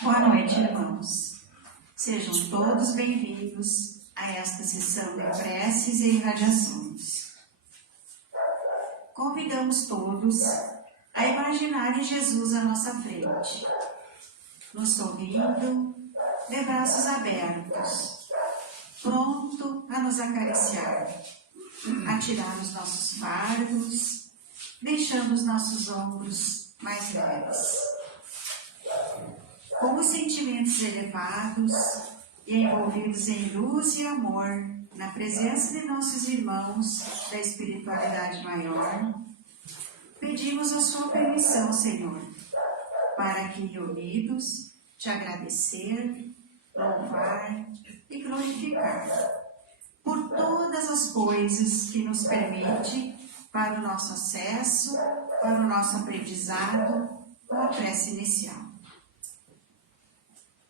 Boa noite, irmãos. Sejam todos bem-vindos a esta sessão de preces e irradiações. Convidamos todos a imaginarem Jesus à nossa frente, nos sorrindo, de braços abertos, pronto a nos acariciar, a tirar os nossos fardos, deixando os nossos ombros mais leves. Com os sentimentos elevados e envolvidos em luz e amor, na presença de nossos irmãos da espiritualidade maior, pedimos a sua permissão, Senhor, para aqui reunidos te agradecer, louvar e glorificar por todas as coisas que nos permite para o nosso acesso, para o nosso aprendizado com a prece inicial.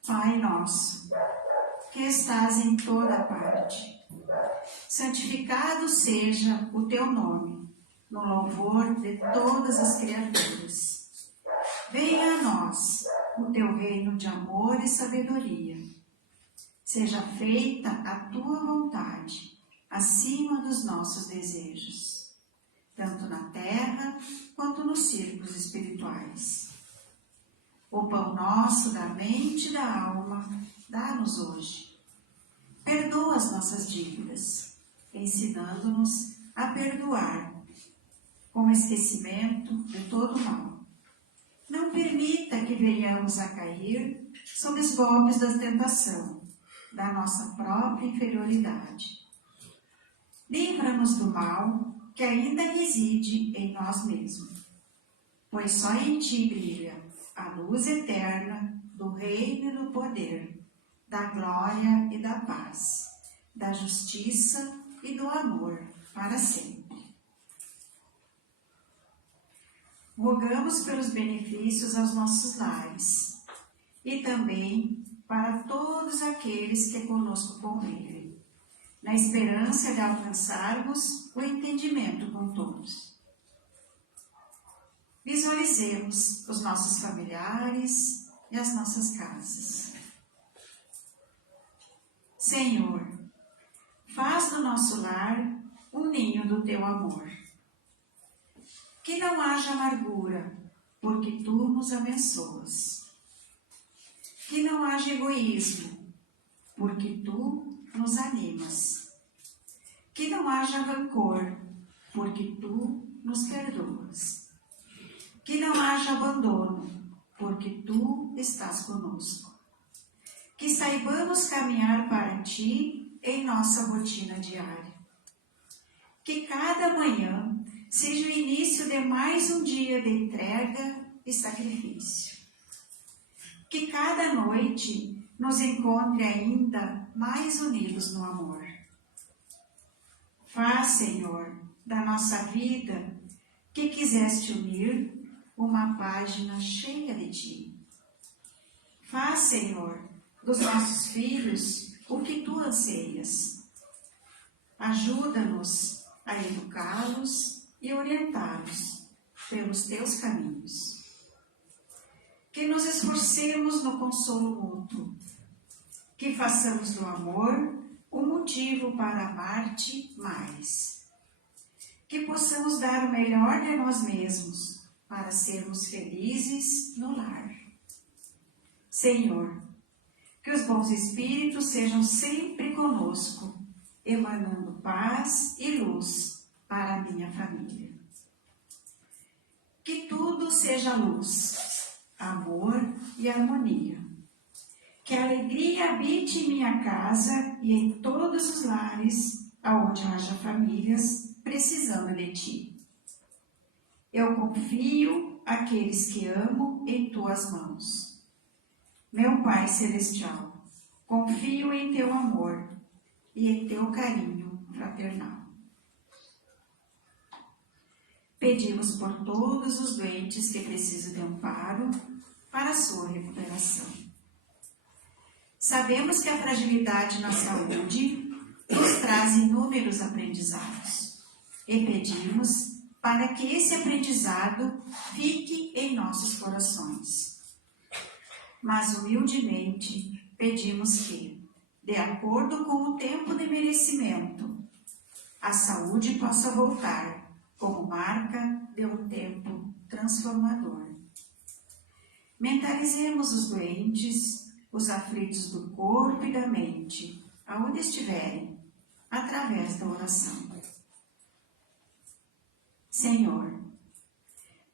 Pai nosso, que estás em toda parte, santificado seja o teu nome, no louvor de todas as criaturas. Venha a nós o teu reino de amor e sabedoria. Seja feita a tua vontade, acima dos nossos desejos, tanto na terra quanto nos círculos espirituais. O pão nosso da mente e da alma, dá-nos hoje. Perdoa as nossas dívidas, ensinando-nos a perdoar, com esquecimento de todo mal. Não permita que venhamos a cair sob os golpes da tentação, da nossa própria inferioridade. Livra-nos do mal que ainda reside em nós mesmos, pois só em ti brilha a luz eterna do reino e do poder, da glória e da paz, da justiça e do amor para sempre. Rogamos pelos benefícios aos nossos lares e também para todos aqueles que conosco convivem, na esperança de alcançarmos o entendimento com todos. Visualizemos os nossos familiares e as nossas casas. Senhor, faz do nosso lar um ninho do teu amor. Que não haja amargura, porque tu nos abençoas. Que não haja egoísmo, porque tu nos animas. Que não haja rancor, porque tu nos perdoas. Que não haja abandono, porque tu estás conosco. Que saibamos caminhar para ti em nossa rotina diária. Que cada manhã seja o início de mais um dia de entrega e sacrifício. Que cada noite nos encontre ainda mais unidos no amor. Faz, Senhor, da nossa vida que quiseste unir uma página cheia de ti. Faz, Senhor, dos nossos filhos o que tu anseias. Ajuda-nos a educá-los e orientá-los pelos teus caminhos. Que nos esforcemos no consolo mútuo, que façamos do amor o motivo para amar-te mais. Que possamos dar o melhor de nós mesmos para sermos felizes no lar. Senhor, que os bons espíritos sejam sempre conosco, emanando paz e luz para a minha família. Que tudo seja luz, amor e harmonia. Que a alegria habite em minha casa e em todos os lares onde haja famílias precisando de ti. Eu confio aqueles que amo em tuas mãos. Meu Pai Celestial, confio em teu amor e em teu carinho fraternal. Pedimos por todos os doentes que precisam de amparo para a sua recuperação. Sabemos que a fragilidade na saúde nos traz inúmeros aprendizados e pedimos para que esse aprendizado fique em nossos corações. Mas humildemente pedimos que, de acordo com o tempo de merecimento, a saúde possa voltar como marca de um tempo transformador. Mentalizemos os doentes, os aflitos do corpo e da mente, aonde estiverem, através da oração. Senhor,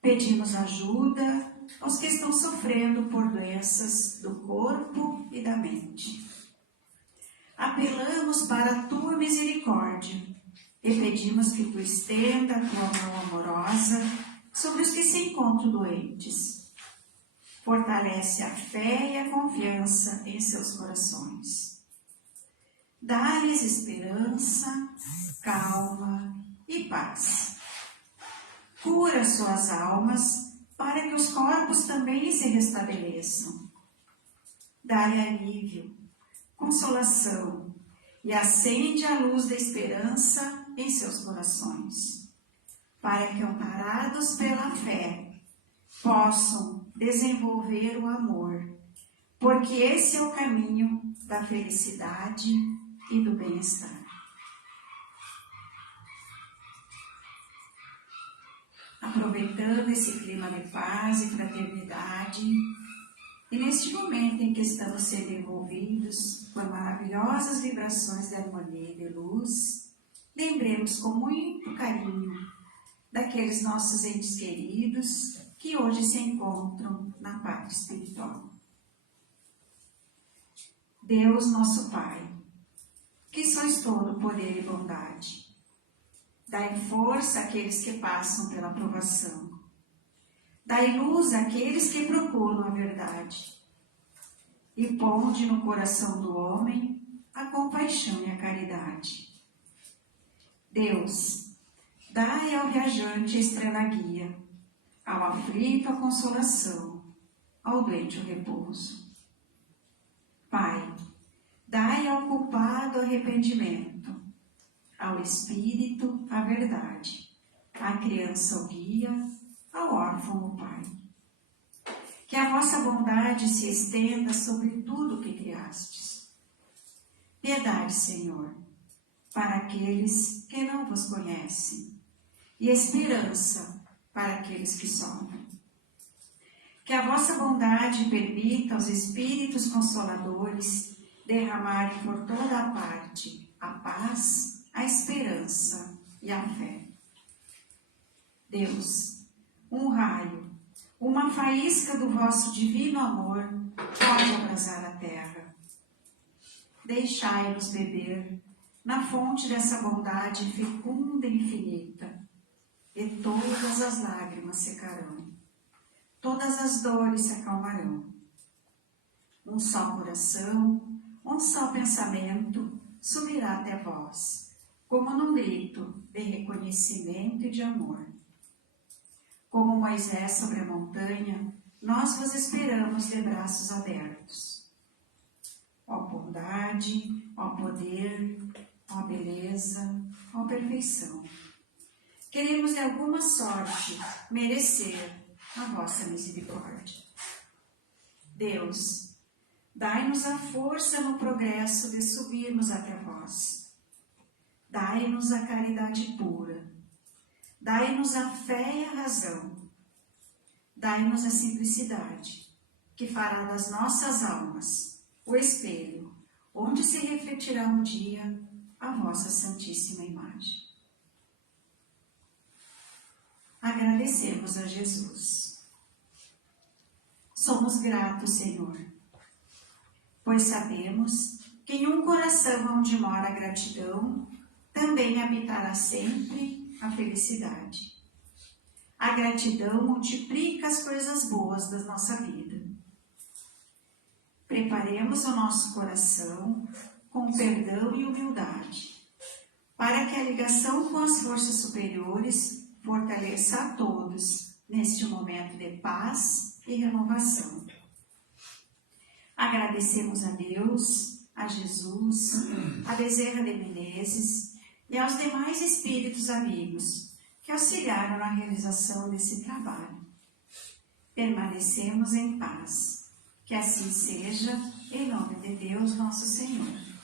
pedimos ajuda aos que estão sofrendo por doenças do corpo e da mente. Apelamos para a tua misericórdia e pedimos que tu estenda a tua mão amorosa sobre os que se encontram doentes. Fortalece a fé e a confiança em seus corações. Dá-lhes esperança, calma e paz. Cura suas almas para que os corpos também se restabeleçam. Dá-lhe alívio, consolação e acende a luz da esperança em seus corações, para que, amparados pela fé, possam desenvolver o amor, porque esse é o caminho da felicidade e do bem-estar. Aproveitando esse clima de paz e fraternidade, e neste momento em que estamos sendo envolvidos por maravilhosas vibrações de harmonia e de luz, lembremos com muito carinho daqueles nossos entes queridos que hoje se encontram na parte espiritual. Deus, nosso Pai, que sois todo poder e bondade, dai força àqueles que passam pela provação. Dai luz àqueles que procuram a verdade. E ponde no coração do homem a compaixão e a caridade. Deus, dai ao viajante a estrela guia, ao aflito a consolação, ao doente o repouso. Pai, dai ao culpado arrependimento, ao espírito a verdade, à criança o guia, ao órfão o Pai. Que a vossa bondade se estenda sobre tudo o que criastes. Piedade, Senhor, para aqueles que não vos conhecem, e esperança para aqueles que sofrem. Que a vossa bondade permita aos Espíritos Consoladores derramarem por toda a parte a paz, a esperança e a fé. Deus, um raio, uma faísca do vosso divino amor pode abrasar a terra. Deixai-nos beber na fonte dessa bondade fecunda e infinita, e todas as lágrimas secarão, todas as dores se acalmarão. Um só coração, um só pensamento subirá até vós, como num grito de reconhecimento e de amor. Como Moisés sobre a montanha, nós vos esperamos de braços abertos. Ó bondade, ó poder, ó beleza, ó perfeição. Queremos de alguma sorte merecer a vossa misericórdia. Deus, Dai-nos a força no progresso de subirmos até vós. Dai-nos a caridade pura. Dai-nos a fé e a razão. Dai-nos a simplicidade, que fará das nossas almas o espelho, onde se refletirá um dia a vossa Santíssima Imagem. Agradecemos a Jesus. Somos gratos, Senhor, pois sabemos que em um coração onde mora a gratidão, também habitará sempre a felicidade. A gratidão multiplica as coisas boas da nossa vida. Preparemos o nosso coração com perdão e humildade, para que a ligação com as forças superiores fortaleça a todos neste momento de paz e renovação. Agradecemos a Deus, a Jesus, a Bezerra de Menezes e aos demais espíritos amigos que auxiliaram na realização desse trabalho. Permanecemos em paz. Que assim seja, em nome de Deus, nosso Senhor.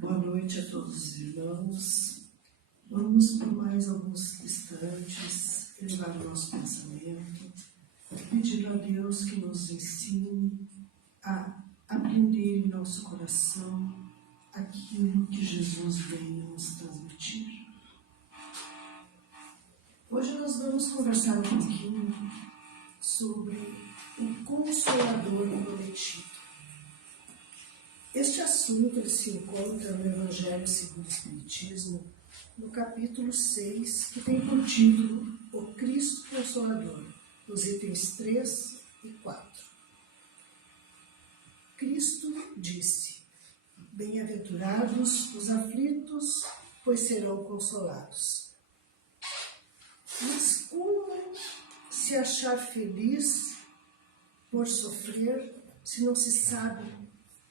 Boa noite a todos os irmãos. Vamos por mais alguns instantes elevar o nosso pensamento, pedindo a Deus que nos ensine a aprender em nosso coração aquilo que Jesus veio nos transmitir. Hoje nós vamos conversar um pouquinho sobre o Consolador prometido. Este assunto ele se encontra no Evangelho segundo o Espiritismo, no capítulo 6, que tem por título O Cristo Consolador, nos itens 3 e 4. Cristo disse: Bem-aventurados os aflitos, pois serão consolados. Mas como se achar feliz por sofrer, se não se sabe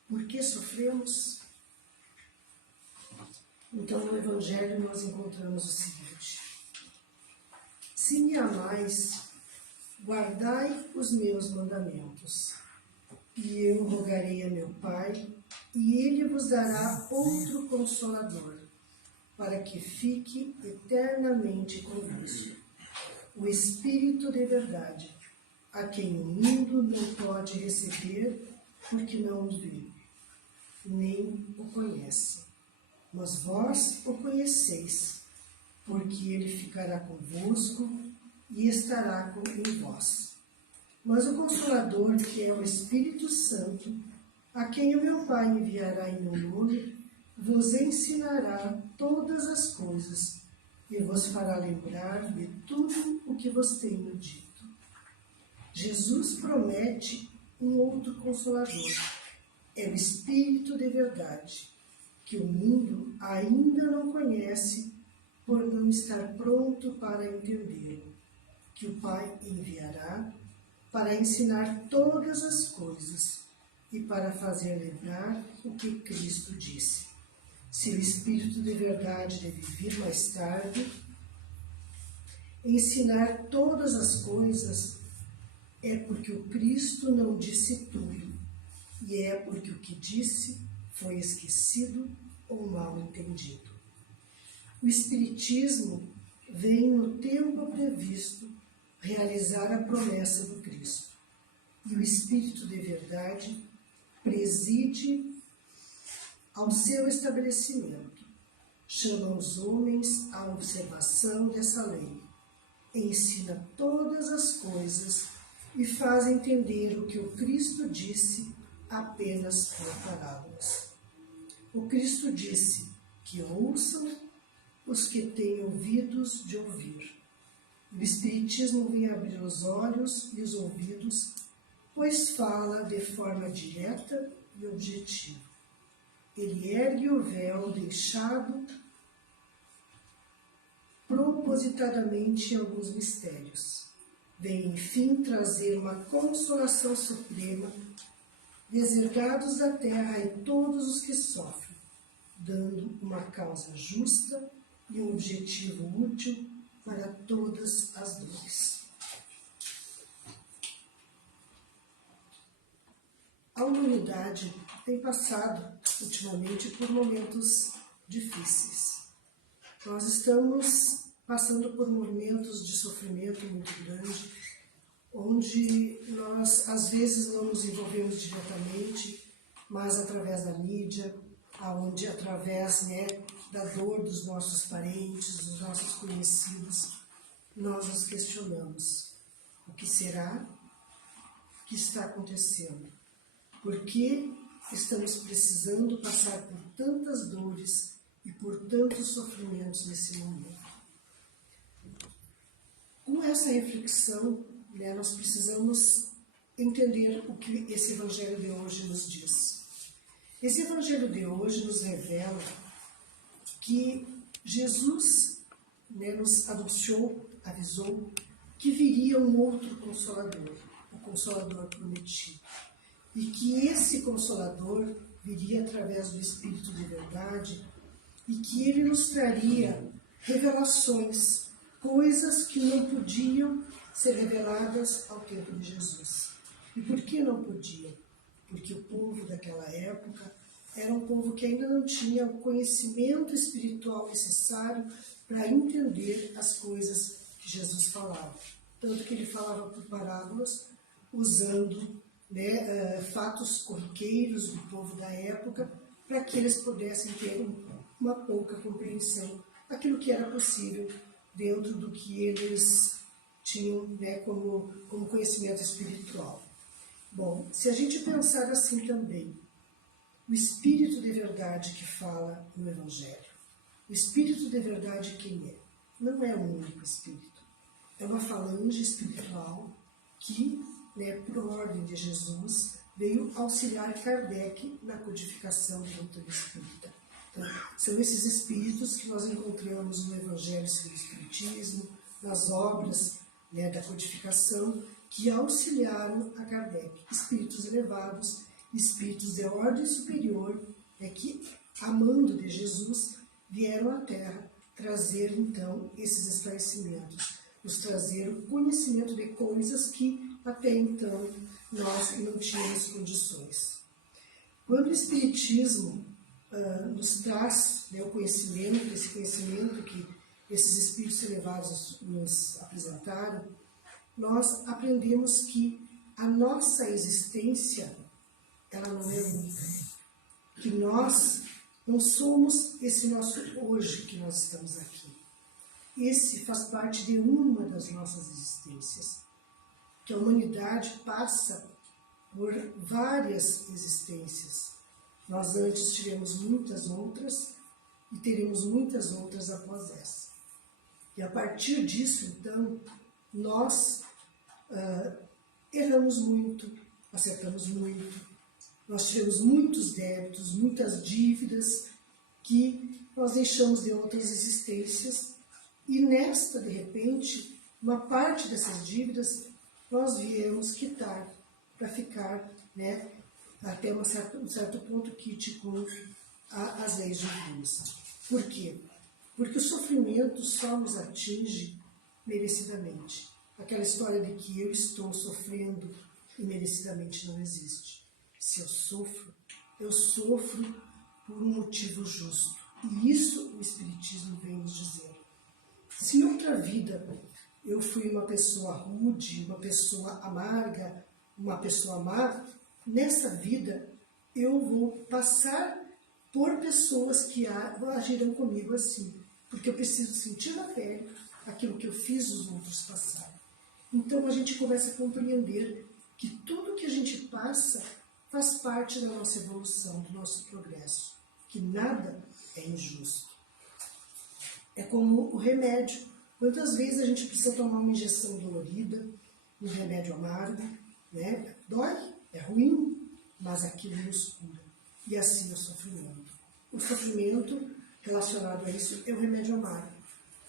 por que sofremos? Então, no Evangelho nós encontramos o seguinte: Se me amais, guardai os meus mandamentos, e eu rogarei a meu Pai, e ele vos dará outro Consolador, para que fique eternamente convosco, o Espírito de verdade, a quem o mundo não pode receber, porque não o vê, nem o conhece. Mas vós o conheceis, porque ele ficará convosco e estará em vós. Mas o Consolador, que é o Espírito Santo, a quem o meu Pai enviará em meu nome, vos ensinará todas as coisas e vos fará lembrar de tudo o que vos tenho dito. Jesus promete um outro Consolador. É o Espírito de verdade, que o mundo ainda não conhece por não estar pronto para entendê-lo, que o Pai enviará para ensinar todas as coisas e para fazer lembrar o que Cristo disse. Se o Espírito de verdade deve vir mais tarde, ensinar todas as coisas, é porque o Cristo não disse tudo, e é porque o que disse foi esquecido ou mal entendido. O Espiritismo vem no tempo previsto realizar a promessa do Cristo, e o Espírito de verdade preside ao seu estabelecimento, chama os homens à observação dessa lei, ensina todas as coisas e faz entender o que o Cristo disse apenas por parábolas. O Cristo disse que ouçam os que têm ouvidos de ouvir. O Espiritismo vem abrir os olhos e os ouvidos, pois fala de forma direta e objetiva. ele ergue o véu deixado propositadamente em alguns mistérios. Vem, enfim, trazer uma consolação suprema, deserdados da terra e todos os que sofrem, dando uma causa justa e um objetivo útil para todas as dores. A humanidade tem passado, ultimamente, por momentos difíceis. Nós estamos passando por momentos de sofrimento muito grande, onde nós, às vezes, não nos envolvemos diretamente, mas através da mídia, onde, através, da dor dos nossos parentes, dos nossos conhecidos, nós nos questionamos: o que será que está acontecendo? Por que estamos precisando passar por tantas dores e por tantos sofrimentos nesse momento? Com essa reflexão, nós precisamos entender o que esse Evangelho de hoje nos diz. Esse Evangelho de hoje nos revela que Jesus nos anunciou, avisou, que viria um outro Consolador, o Consolador prometido. E que esse Consolador viria através do Espírito de verdade e que ele nos traria revelações, coisas que não podiam ser reveladas ao tempo de Jesus. E por que não podiam? Porque o povo daquela época era um povo que ainda não tinha o conhecimento espiritual necessário para entender as coisas que Jesus falava. Tanto que ele falava por parábolas, usando fatos corriqueiros do povo da época, para que eles pudessem ter uma pouca compreensão daquilo que era possível dentro do que eles tinham como conhecimento espiritual. Bom, se a gente pensar assim também, o Espírito de verdade que fala no Evangelho, o Espírito de verdade quem é? Não é um único Espírito, é uma falange espiritual que, por ordem de Jesus, veio auxiliar Kardec na codificação do doutrina espírita. Então, são esses espíritos que nós encontramos no Evangelho segundo o Espiritismo, nas obras da codificação, que auxiliaram a Kardec. Espíritos elevados, espíritos de ordem superior, que, amando de Jesus, vieram à Terra trazer, então, esses esclarecimentos, nos trazer o conhecimento de coisas que até então nós não tínhamos condições. Quando o Espiritismo nos traz o conhecimento, esse conhecimento que esses espíritos elevados nos apresentaram, nós aprendemos que a nossa existência, ela não é única, que nós não somos esse nosso hoje que nós estamos aqui. Esse faz parte de uma das nossas existências, que a humanidade passa por várias existências. Nós antes tivemos muitas outras e teremos muitas outras após essa. E a partir disso, então, nós erramos muito, acertamos muito, nós tivemos muitos débitos, muitas dívidas que nós deixamos de outras existências e nesta, de repente, uma parte dessas dívidas nós viemos quitar para ficar até um certo ponto quite com as leis divinas. Por quê? Porque o sofrimento só nos atinge merecidamente. Aquela história de que eu estou sofrendo e merecidamente não existe. Se eu sofro por um motivo justo. E isso o Espiritismo vem nos dizer. Se em outra vida eu fui uma pessoa rude, uma pessoa amarga, uma pessoa má, nessa vida eu vou passar por pessoas que agirão comigo assim, porque eu preciso sentir na pele aquilo que eu fiz os outros passarem. Então a gente começa a compreender que tudo que a gente passa faz parte da nossa evolução, do nosso progresso, que nada é injusto. É como o remédio. Quantas vezes a gente precisa tomar uma injeção dolorida, um remédio amargo, Dói, é ruim, mas aquilo nos cura. E assim o sofrimento. o sofrimento relacionado a isso é o remédio amargo.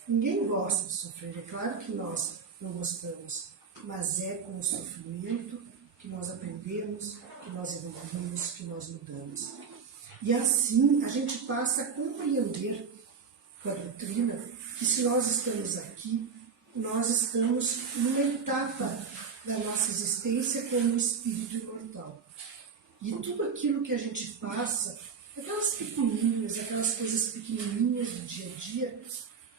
Ninguém gosta de sofrer, é claro que nós não gostamos, mas é com o sofrimento que nós aprendemos, que nós evoluímos, que nós mudamos. E assim a gente passa a compreender com a doutrina que se nós estamos aqui, nós estamos numa etapa da nossa existência como espírito imortal. E tudo aquilo que a gente passa, aquelas picuinhas, aquelas coisas pequenininhas do dia a dia,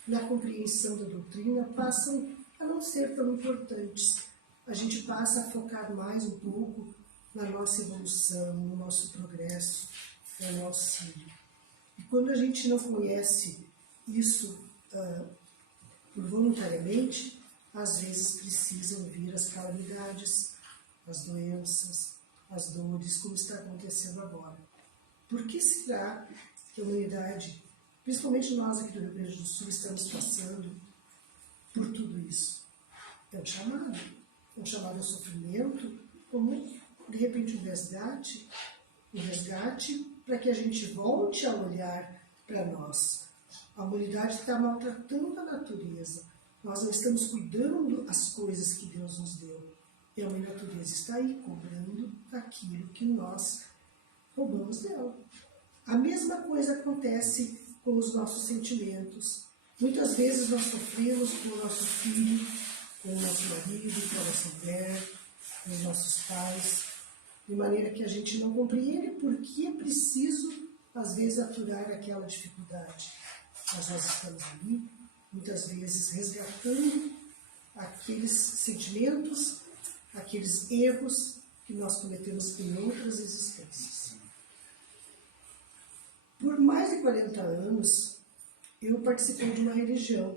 na compreensão da doutrina, passam a não ser tão importantes. A gente passa a focar mais um pouco na nossa evolução, no nosso progresso, no auxílio. E quando a gente não conhece isso voluntariamente, às vezes precisam vir as calamidades, as doenças, as dores, como está acontecendo agora. Por que será que a humanidade, principalmente nós aqui do Rio Grande do Sul, estamos passando por tudo isso? É um chamado ao sofrimento, como de repente um resgate para que a gente volte a olhar para nós. A humanidade está maltratando a natureza. Nós não estamos cuidando das coisas que Deus nos deu. E a mãe natureza está aí cobrando aquilo que nós roubamos dela. A mesma coisa acontece com os nossos sentimentos. Muitas vezes nós sofremos com o nosso filho, com o nosso marido, com a nossa mulher, com os nossos pais, de maneira que a gente não compreende por que é preciso, às vezes, aturar aquela dificuldade. Mas nós estamos ali, muitas vezes, resgatando aqueles sentimentos, aqueles erros que nós cometemos em outras existências. Por mais de 40 anos, eu participei de uma religião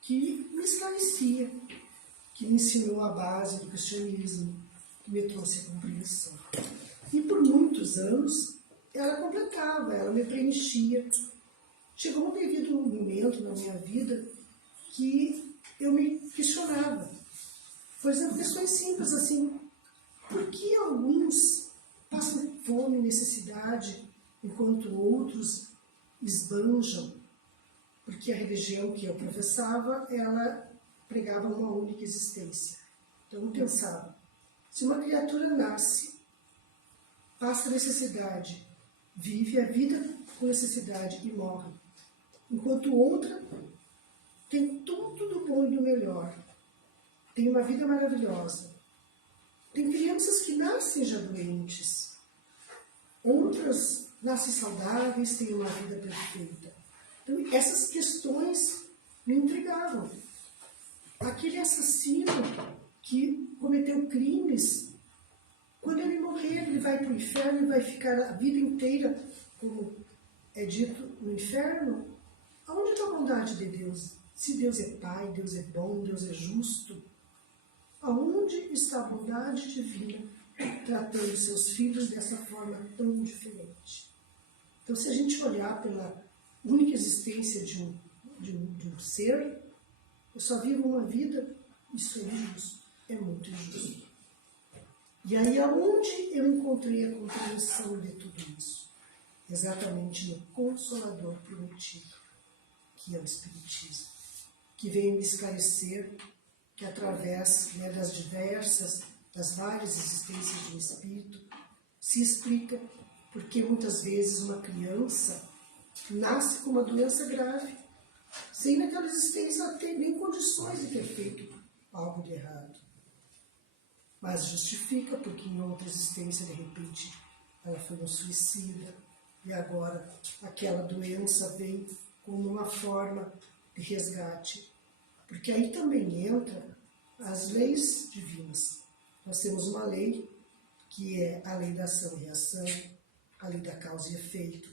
que me esclarecia, que me ensinou a base do cristianismo, que me trouxe a compreensão. E por muitos anos, ela completava, ela me preenchia. Chegou um devido momento na minha vida que eu me questionava. Por exemplo, questões simples assim, por que alguns passam fome e necessidade, enquanto outros esbanjam? Porque a religião que eu professava, ela pregava uma única existência. Então eu pensava, se uma criatura nasce, passa necessidade, vive a vida com necessidade e morre, enquanto outra tem tudo do bom e do melhor, tem uma vida maravilhosa. Tem crianças que nascem já doentes, outras nascem saudáveis, têm uma vida perfeita. Então, essas questões me intrigavam. Aquele assassino que cometeu crimes, quando ele morrer, ele vai para o inferno e vai ficar a vida inteira, como é dito, no inferno. Aonde está a bondade de Deus? Se Deus é Pai, Deus é bom, Deus é justo, aonde está a bondade divina tratando seus filhos dessa forma tão diferente? Então, se a gente olhar pela única existência de um ser, eu só vivo uma vida, isso é injusto, é muito injusto. E aí, aonde eu encontrei a compreensão de tudo isso? Exatamente no Consolador prometido, que é o Espiritismo, que veio me esclarecer que através das várias existências de um espírito, se explica porque muitas vezes uma criança nasce com uma doença grave, sem naquela existência ela ter nem condições de ter feito algo de errado. Mas justifica porque em outra existência, de repente, ela foi um suicida e agora aquela doença vem como uma forma de resgate. Porque aí também entra as leis divinas. Nós temos uma lei que é a lei da ação e reação, a lei da causa e efeito.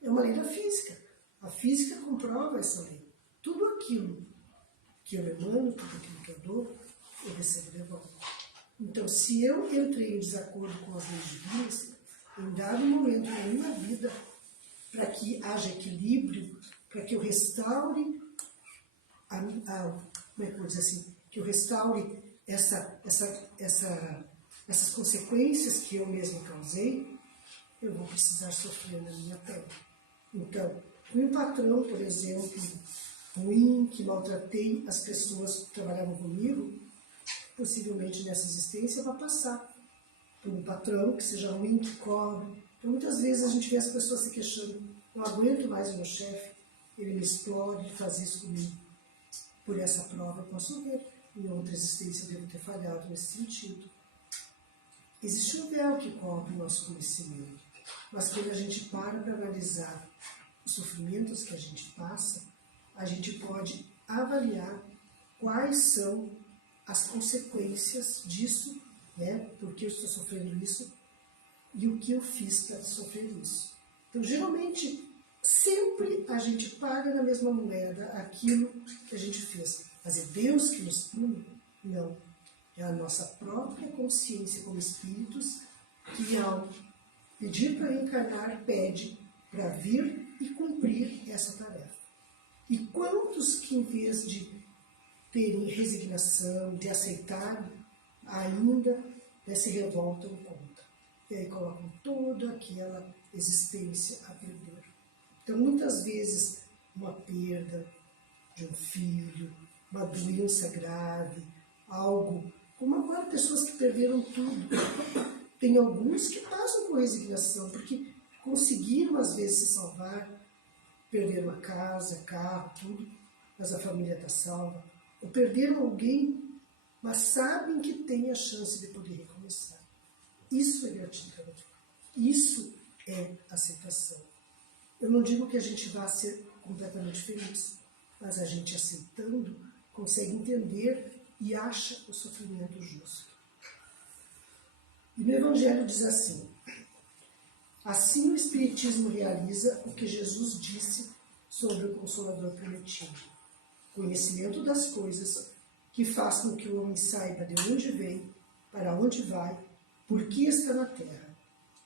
É uma lei da física. A física comprova essa lei. Tudo aquilo que eu emano, tudo aquilo que eu dou, eu recebo de volta. Então, se eu entrei em desacordo com as leis divinas, em dado momento da minha vida, para que haja equilíbrio, para que eu restaure como é que eu vou dizer assim, que eu restaure essas consequências que eu mesmo causei, eu vou precisar sofrer na minha pele. Então, fui um patrão, por exemplo, ruim, que maltratei as pessoas que trabalhavam comigo, possivelmente nessa existência vai passar por um patrão que seja ruim, que cobre. Então, muitas vezes a gente vê as pessoas se queixando, não aguento mais o meu chefe, ele me explode, ele faz isso comigo. Por essa prova eu posso ver, em outra existência eu devo ter falhado nesse sentido. Existe um véu que cobre o nosso conhecimento, mas quando a gente para analisar os sofrimentos que a gente passa, a gente pode avaliar quais são as consequências disso, né? Por que eu estou sofrendo isso e o que eu fiz para sofrer isso. Então, geralmente, sempre a gente paga na mesma moeda aquilo que a gente fez. Mas é Deus que nos pune? Não. É a nossa própria consciência como espíritos que, ao pedir para reencarnar, pede para vir e cumprir essa tarefa. E quantos que, em vez de terem resignação, de aceitar, ainda se revoltam contra. E aí colocam toda aquela existência a perder. Então, muitas vezes, uma perda de um filho, uma doença grave, algo, como agora pessoas que perderam tudo. Tem alguns que passam por resignação, porque conseguiram, às vezes, se salvar, perderam a casa, carro, tudo, mas a família está salva. Ou perderam alguém, mas sabem que tem a chance de poder recomeçar. Isso é gratidão. Isso é aceitação. Eu não digo que a gente vá ser completamente feliz, mas a gente aceitando consegue entender e acha o sofrimento justo. E no Evangelho diz assim: assim o Espiritismo realiza o que Jesus disse sobre o Consolador prometido. Conhecimento das coisas que faz com que o homem saiba de onde vem, para onde vai, por que está na terra.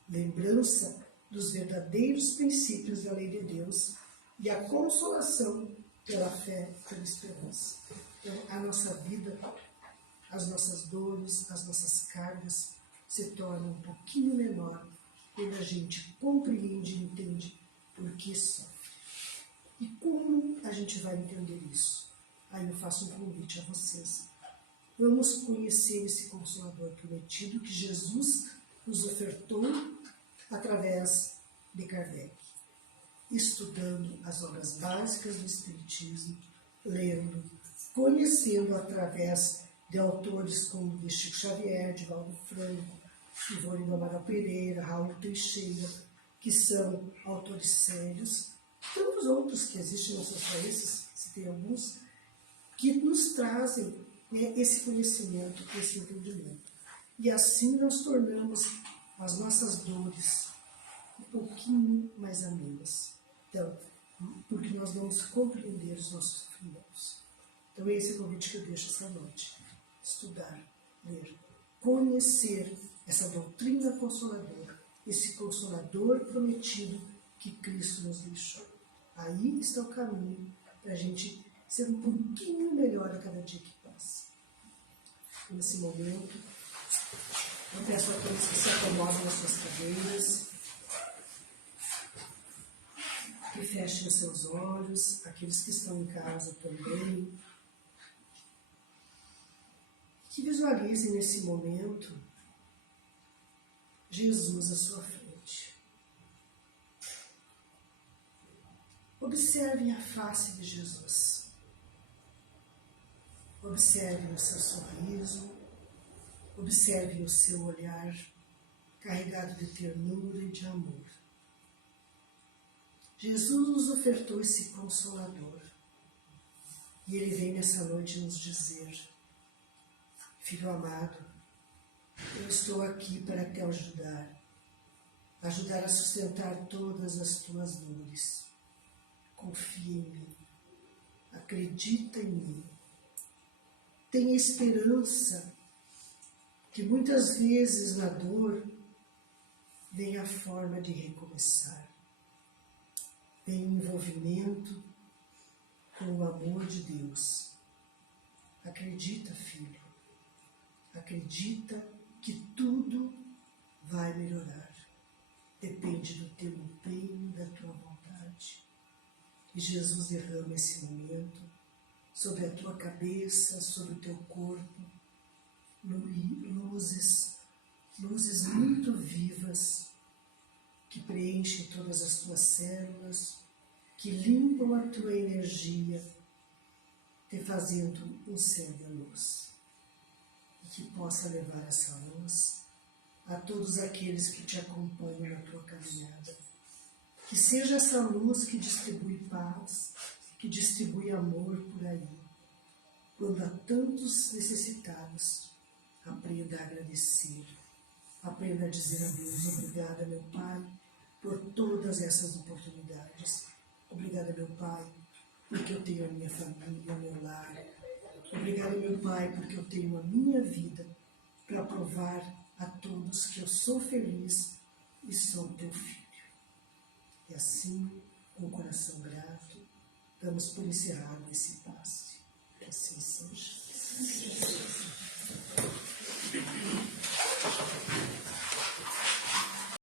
Lembrança dos verdadeiros princípios da lei de Deus e a consolação pela fé e pela esperança. Então, a nossa vida, as nossas dores, as nossas cargas se tornam um pouquinho menor quando a gente compreende e entende por que sofre. E como a gente vai entender isso? Aí eu faço um convite a vocês. Vamos conhecer esse Consolador prometido que Jesus nos ofertou através de Kardec, estudando as obras básicas do Espiritismo, lendo, conhecendo através de autores como de Chico Xavier, de Valdo Franco, Ivone do Amaral Pereira, Raul Teixeira, que são autores sérios, tantos outros que existem, não são só esses, se tem alguns, que nos trazem esse conhecimento, esse entendimento. E assim nós tornamos as nossas dores um pouquinho mais amenas. Então, porque nós vamos compreender os nossos sofrimentos. Então, esse é o convite que eu deixo essa noite. Estudar, ler, conhecer essa doutrina consoladora, esse Consolador prometido que Cristo nos deixou. Aí está o caminho para a gente ser um pouquinho melhor a cada dia que passa. Nesse momento, eu peço a todos que se acomodem nas suas cadeiras, que fechem os seus olhos, aqueles que estão em casa também, que visualizem nesse momento Jesus à sua frente. Observem a face de Jesus. Observem o seu sorriso, observem o seu olhar carregado de ternura e de amor. Jesus nos ofertou esse Consolador e Ele vem nessa noite nos dizer: filho amado, eu estou aqui para te ajudar a sustentar todas as tuas dores. Confia em mim, acredita em mim. Tenha esperança que muitas vezes na dor vem a forma de recomeçar. Vem o envolvimento com o amor de Deus. Acredita, filho. Acredita que tudo vai melhorar. Depende do teu empenho, da tua vontade. E Jesus derrama esse momento sobre a tua cabeça, sobre o teu corpo, luzes muito vivas que preenchem todas as tuas células, que limpam a tua energia, te fazendo um ser de luz. E que possa levar essa luz a todos aqueles que te acompanham na tua caminhada. Que seja essa luz que distribui paz, que distribui amor por aí. Quando há tantos necessitados, aprenda a agradecer, aprenda a dizer a Deus: obrigada, meu Pai, por todas essas oportunidades. Obrigada, meu Pai, porque eu tenho a minha família, o meu lar. Obrigada, meu Pai, porque eu tenho a minha vida para provar a todos que eu sou feliz e sou teu filho. E assim, com o coração grato, damos por encerrado esse passo.